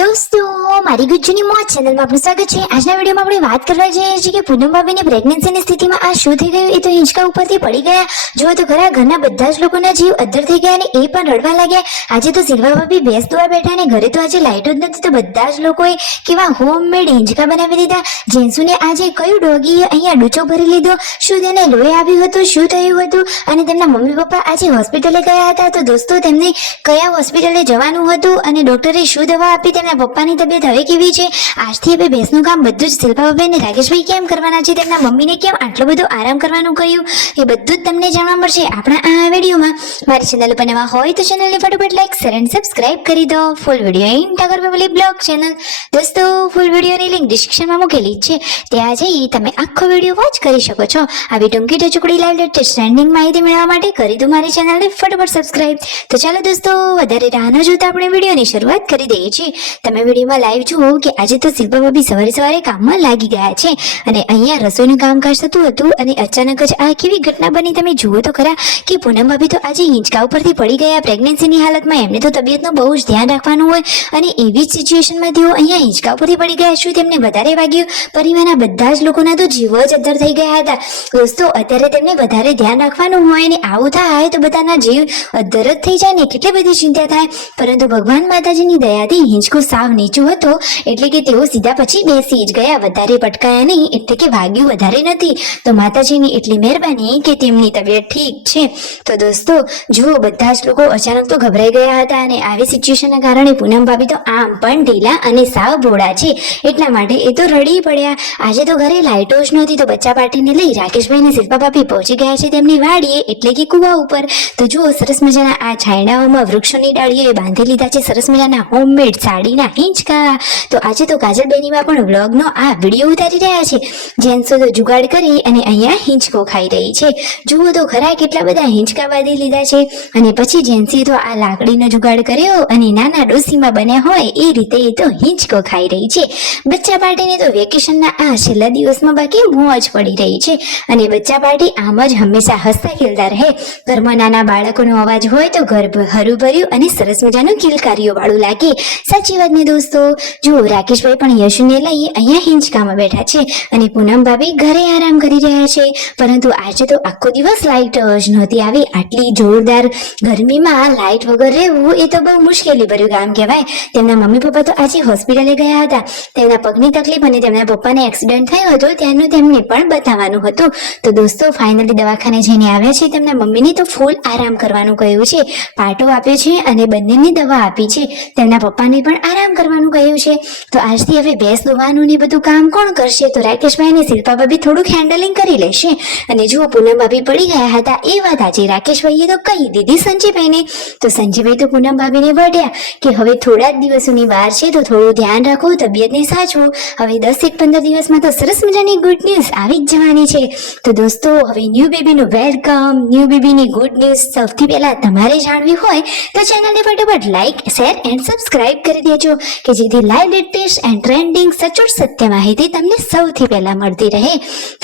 દોસ્તો, મારી ગુજ્જુની મોજ ચેનલમાં આપનું સ્વાગત છે। આજના વિડીયોમાં આપણે વાત કરવા જઈએ છીએ કે પૂનમ ભાભીની પ્રેગ્નન્સીની સ્થિતિમાં આ શું થઈ ગયું। એ તો હિંચકા ઉપરથી પડી ગયા। જો તો ખરા ઘરના બધા જ લોકોના જીવ અદ્ધર થઈ ગયા અને એ પણ રડવા લાગ્યા। આજે તો સિલ્વા ભાભી ભેંસ દોવા બેઠા અને ઘરે તો આજે લાઇટો જ નથી, તો બધા જ લોકોએ કેવા હોમમેડ હિંચકા બનાવી દીધા। જેન્સુને આજે કયું ડોગીએ અહીંયા ડૂચો ભરી લીધો, શું તેને લોહી આવ્યું હતું, શું થયું હતું અને તેમના મમ્મી પપ્પા આજે હોસ્પિટલે ગયા હતા। તો દોસ્તો, તેમને કયા હોસ્પિટલે જવાનું હતું અને ડોક્ટરે શું દવા આપી, તેમના પપ્પાની તબિયત હવે કેવી છે, આજથી હવે ભેંસનું કામ બધું જ શિલ્પા ભાભી અને રાકેશભાઈ કેમ કરવાના છે, તેમના મમ્મીને કેમ આટલો બધો આરામ કરવાનું કહ્યું, એ બધું જ તમને જાણવા મળશે આપણા આ વિડીયોમાં। મારી ચેનલ પર નવા હોય તો ચેનલને ફટાફટ લાઈક શેર અને સબસ્ક્રાઇબ કરી દો। ફૂલ વિડીયો ઇન ટાગર ફેમિલી બ્લોગ ચેનલ દોસ્તો, ફૂલ વિડીયોની લિંક ડિસ્ક્રિપ્શનમાં મૂકેલી છે, ત્યાં જઈ તમે આખો વિડીયો વોચ કરી શકો છો। આવી ટૂંકી ટચુકડી લાઈવ લેટેસ્ટ ટ્રેન્ડિંગ માહિતી મેળવવા માટે કરી દો મારી ચેનલને ફટાફટ સબસ્ક્રાઇબ। તો ચાલો દોસ્તો, વધારે રાહ ન જોતા આપણે વિડીયોની શરૂઆત કરી દઈએ છીએ। તમે વિડીયોમાં લાઈવ જુઓ કે આજે તો શિલ્પા ભાભી સવારે કામમાં લાગી ગયા છે અને અહીંયા રસોઈનું કામકાજ થતું હતું અને અચાનક જ આ કેવી ઘટના બની તમે જુઓ તો ખરા કે પૂનમ ભાભી તો આજે હિંચકા ઉપરથી પડી ગયા। પ્રેગ્નન્સીની હાલતમાં એમને તો તબિયતનું બહુ જ ધ્યાન રાખવાનું હોય અને એવી જ સિચ્યુએશનમાં તેઓ અહીંયા હિંચકા ઉપરથી પડી ગયા। શું તેમને વધારે વાગ્યું? પરિવારના બધા જ લોકોના તો જીવ જ અદ્ધર થઈ ગયા હતા। દોસ્તો, અત્યારે તેમને વધારે ધ્યાન રાખવાનું હોય અને આવું થાય તો બધાના જીવ અદ્ધર જ થઈ જાય ને, કેટલી બધી ચિંતા થાય। પરંતુ ભગવાન માતાજીની દયાથી હિંચકો સાવ નીચું હતો એટલે કે તેઓ સીધા પછી બેસી જ ગયા, વધારે પટકાયા નહીં, એટલે કે વાગ્યું વધારે નથી। તો માતાજીની એટલી મહેરબાની કે તેમની તબિયત ઠીક છે। તો દોસ્તો જુઓ, બધા જ લોકો અચાનક તો ગભરાઈ ગયા હતા અને આવી સિચ્યુએશનના કારણે પૂનમ ભાભી તો આમ પણ ઢીલા અને સાવ ભોળા છે, એટલા માટે એ તો રડી પડ્યા। આજે તો ઘરે લાઇટો જ નહોતી, તો બચ્ચા પાર્ટીને લઈ રાકેશભાઈ અને શિલ્પા ભાભી પહોંચી ગયા છે તેમની વાડીએ એટલે કે કુવા ઉપર। તો જુઓ, સરસ મજાના આ છાંયડાઓમાં વૃક્ષોની ડાળીઓએ બાંધી લીધા છે સરસ મજાના હોમમેડ સાડીના હિંચકા। તો આજે તો કાજલ બેનીમાં પણ વ્લોગનો આ વિડીયો ઉતારી રહ્યા છે। જેન્સો તો જુગાડ કરી અને અહીંયા હિંચકો ખાઈ રહી છે। જુઓ તો ખરા કેટલા બધા હિંચકા બાંધી લીધા છે અને પછી જેન્સી તો આ લાકડીનો જુગાડ કર્યો અને નાના ડોસીમાં બન્યા હોય એ રીતે એ તો હિંચકો ખાઈ રહી છે। બચ્ચા પાર્ટીને તો વેકેશનના આ છેલ્લા દિવસમાં બાકી મોજ પડી રહી છે અને બચ્ચા પાર્ટી આમ જ હંમેશા હસતા ખેલતા રહે। ઘરમાં નાના બાળકોનો અવાજ હોય તો ઘર હરુભર્યું અને સરસ મજાનું કિલકારીઓ વાળું લાગે। સાચી વાત ને દોસ્તો? જુઓ, રાકેશભાઈ પણ યશુને લઈ અહીંયા હિંચકામાં બેઠા છે અને પૂનમ ભાભી ઘરે આરામ કરી રહ્યા છે। પરંતુ આજે તો આખો દિવસ લાઇટ જ નહોતી આવી। આટલી જોરદાર ગરમીમાં લાઇટ વગર રહેવું એ તો બહુ મુશ્કેલી ભર્યું કામ કહેવાય। તેમના મમ્મી પપ્પા તો આજે હોસ્પિટલે ગયા હતા, તેમના પગની તકલીફ અને તેમના પપ્પાને એક્સિડન્ટ થયો હતો ત્યાંનું તેમને પણ બતાવવાનું હતું। તો દોસ્તો, ફાઇનલી દવાખાને જઈને આવ્યા છે। તેમના મમ્મીને તો ફૂલ આરામ કરવાનું કહ્યું છે, પાટો આપ્યો છે અને બંનેની દવા આપી છે। તેમના પપ્પાને પણ આરામ કરવાનું કહ્યું છે। તો આજથી હવે ભેંસ દોવાનું ને બધું કામ કોણ કરશે? તો રાકેશભાઈ અને શિલ્પા ભાભી થોડુંક હેન્ડલિંગ કરી લેશે। અને જુઓ, પૂનમ ભાભી પડી ગયા હતા એ વાત આજે રાકેશભાઈએ તો કહી દીધી સંજયભાઈને। તો સંજયભાઈ તો પૂનમ ભાભીને વઢ્યા કે હવે થોડા જ દિવસોની વાર છે, તો થોડું ધ્યાન રાખો, તબિયતને સાચવો। હવે 10-15 દિવસમાં તો સરસ મજાની ગુડ ન્યૂઝ આવી જ જવાની છે। તો દોસ્તો, હવે ન્યૂ બેબીનું વેલકમ, ન્યૂ બેબીની ગુડ ન્યૂઝ સૌથી પહેલા તમારે જાણવી હોય તો ચેનલને ફટાફટ લાઈક શેર એન્ડ સબસ્ક્રાઇબ કરી દેજો કે જેથી લાઈવ લેટેસ્ટ એન્ડ ટ્રેન્ડિંગ સચોટ સત્ય માહિતી તમને સૌથી પહેલા મળતી રહે।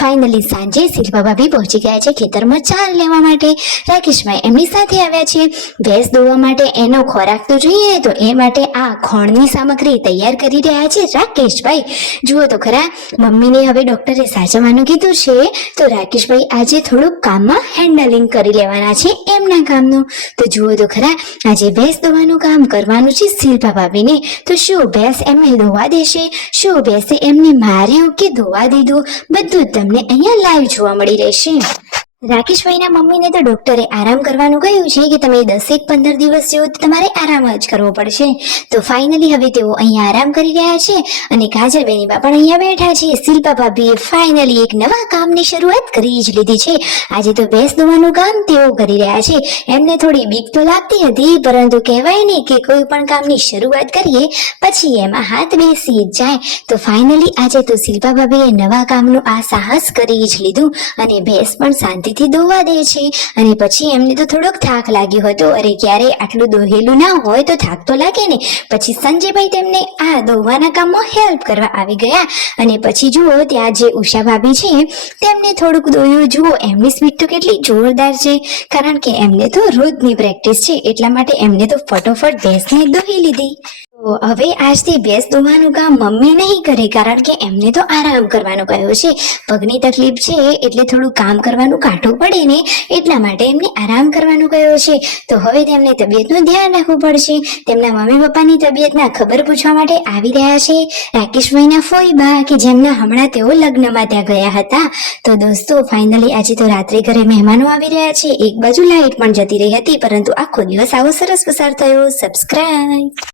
ફાઇનલી સાંજે શિલ્પા ભાભી પહોંચી ગયા છે ખેતરમાં ચાર લેવા માટે। રાકેશભાઈ એમની સાથે આવ્યા છે। ભેંસ દોવા માટે એનો ખોરાક તો જોઈએ, તો એ માટે આ ખોળની સામગ્રી તૈયાર કરી રહ્યા છે રાકેશભાઈ। જુઓ તો ખરા, મમ્મીને હવે ડોક્ટરે સાચવવાનું કીધું છે, તો રાકેશભાઈ આજે થોડુંક કામમાં હેન્ડલિંગ કરી લેવાના છે એમના કામનું। તો જુઓ તો ખરા, આજે ભેંસ દોવાનું કામ કરવાનું છે શિલ્પા ભાભીને। તો શું ભેંસ એમને ધોવા દેશે? શું ભેંસે એમને માર્યું કે ધોવા દીધું? બધું જ તમને અહીંયા લાઈવ જોવા મળી રહેશે। રાકેશભાઈના મમ્મીને તો ડોક્ટરે આરામ કરવાનું કહ્યું છે કે તમે 10-15 દિવસ જેવું તમારે આરામ જ કરવો પડશે। તો ફાઇનલી હવે તેઓ અહીંયા આરામ કરી રહ્યા છે અને કાજલ બેનીબા પણ અહીંયા બેઠા છે। શિલ્પા ભાભીએ ફાઇનલી એક નવા કામની શરૂઆત કરી જ લીધી છે। આજે તો ભેંસ દોવાનું કામ તેઓ કરી રહ્યા છે। એમને થોડી બીક તો લાગતી હતી, પરંતુ કહેવાય નહીં કે કોઈ પણ કામની શરૂઆત કરીએ પછી એમાં હાથ બેસી જ જાય। તો ફાઇનલી આજે તો શિલ્પા ભાભીએ નવા કામનું આ સાહસ કરી જ લીધું અને ભેંસ પણ શાંતિ થી દોવા દે છે। અને પછી એમને તો થોડોક થાક લાગ્યો હતો। અરે, ક્યારે આટલું દોહેલું ના હોય તો થાક તો લાગે ને। પછી સંજયભાઈ તેમને આ દોવાના કામમાં હેલ્પ કરવા આવી ગયા અને પછી જુઓ, ત્યાં જે ઉષા ભાભી છે તેમને થોડુંક દોયું। જુઓ, એમની સ્પીડ તો કેટલી જોરદાર છે, કારણ કે એમને તો રોજની પ્રેક્ટિસ છે, એટલા માટે એમને તો ફટોફટ ભેંસને દોહી લીધી। તો હવે આજથી ભેંસ દોવાનું કામ મમ્મી નહીં કરે, કારણ કે એમને તો આરામ કરવાનું કહ્યું છે. પગની તકલીફ છે એટલે થોડું કામ કરવાનું કાઢવું પડે ને, એટલા માટે એમને આરામ કરવાનું કહ્યું છે. તો હવે તેમને તબિયતનું ધ્યાન રાખવું પડશે. તેમના મમ્મી પપ્પાની તબિયતના ખબર પૂછવા માટે આવી રહ્યા છે રાકેશભાઈના ફોઈબા, કે જેમના હમણાં તેઓ લગ્નમાં ત્યાં ગયા હતા. તો દોસ્તો ફાઇનલી આજે તો રાત્રે ઘરે મહેમાનો આવી રહ્યા છે. એક બાજુ લાઇટ પણ જતી રહી હતી, પરંતુ આખો દિવસ આવો સરસ પસાર થયો. સબસ્ક્રાઇબ.